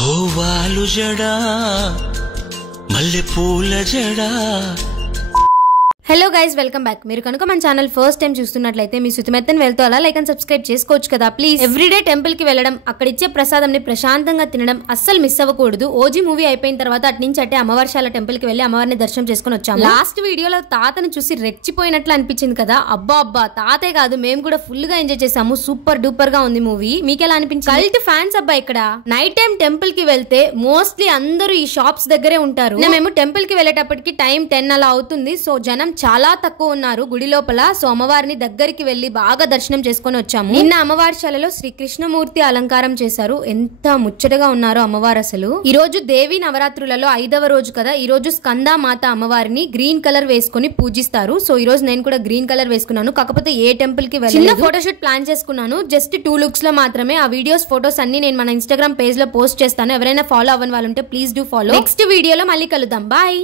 ఓ వాలు జడా మల్లె పూల జడా. Hello guys, welcome back. మీరు కనుక మన ఛానల్ ఫస్ట్ టైం చూస్తున్నట్లయితే మీ సుతిమెత్తని వెళ్తూ అలా లైక్ అండ్ సబ్స్క్రైబ్ చేసుకోవచ్చు కదా ప్లీజ్. ఎవ్రీడే టెంపుల్ కి వెళ్ళడం, అక్కడ ఇచ్చే ప్రసాదంని ప్రశాంతంగా తినడం అస్సలు మిస్ అవ్వకూడదు. ఓజీ మూవీ అయిపోయిన తర్వాత అటు నుంచి అట్టే అమ్మవారిశాల టెంపుల్ కి వెళ్ళి అమ్మవారిని దర్శనం చేసుకుని వచ్చాము. లాస్ట్ వీడియోలో తాతను చూసి రెచ్చిపోయినట్లు అనిపించింది కదా. అబ్బా తాతే కాదు, మేము కూడా ఫుల్ గా ఎంజాయ్ చేసాము. సూపర్ డూపర్ గా ఉంది మూవీ. మీకు ఎలా అనిపించింది? కల్ట్ ఫ్యాన్స్ అబ్బా. ఇక్కడ నైట్ టైం టెంపుల్ కి వెళ్తే మోస్ట్లీ అందరూ ఈ షాప్స్ దగ్గరే ఉంటారు. మేము టెంపుల్ కి వెళ్ళేటప్పటికి టైం 10 అలా అవుతుంది. సో జనం చాలా తక్కువ ఉన్నారు గుడి లోపల. సో అమ్మవారిని దగ్గరికి వెళ్లి బాగా దర్శనం చేసుకుని వచ్చాము. నిన్న అమ్మవారిశాలలో శ్రీ కృష్ణమూర్తి అలంకారం చేశారు. ఎంత ముచ్చటగా ఉన్నారో అమ్మవారు అసలు. ఈ రోజు దేవి నవరాత్రులలో 5వ రోజు కదా. ఈ రోజు స్కందా మాత అమ్మవారిని గ్రీన్ కలర్ వేసుకుని పూజిస్తారు. సో ఈ రోజు నేను కూడా గ్రీన్ కలర్ వేసుకున్నాను. కాకపోతే ఏ టెంపుల్ కి వెళ్ళి చిన్న ఫోటోషూట్ ప్లాన్ చేసుకున్నాను. జస్ట్ 2 లుక్స్ లో మాత్రమే. ఆ వీడియోస్ ఫోటోస్ అన్ని నేను మన ఇన్స్టాగ్రామ్ పేజ్ లో పోస్ట్ చేస్తాను. ఎవరైనా ఫాలో అవ్వని వాళ్ళు ఉంటే ప్లీజ్ డూ ఫాలో. నెక్స్ట్ వీడియోలో మళ్ళీ కలుద్దాం. బాయ్.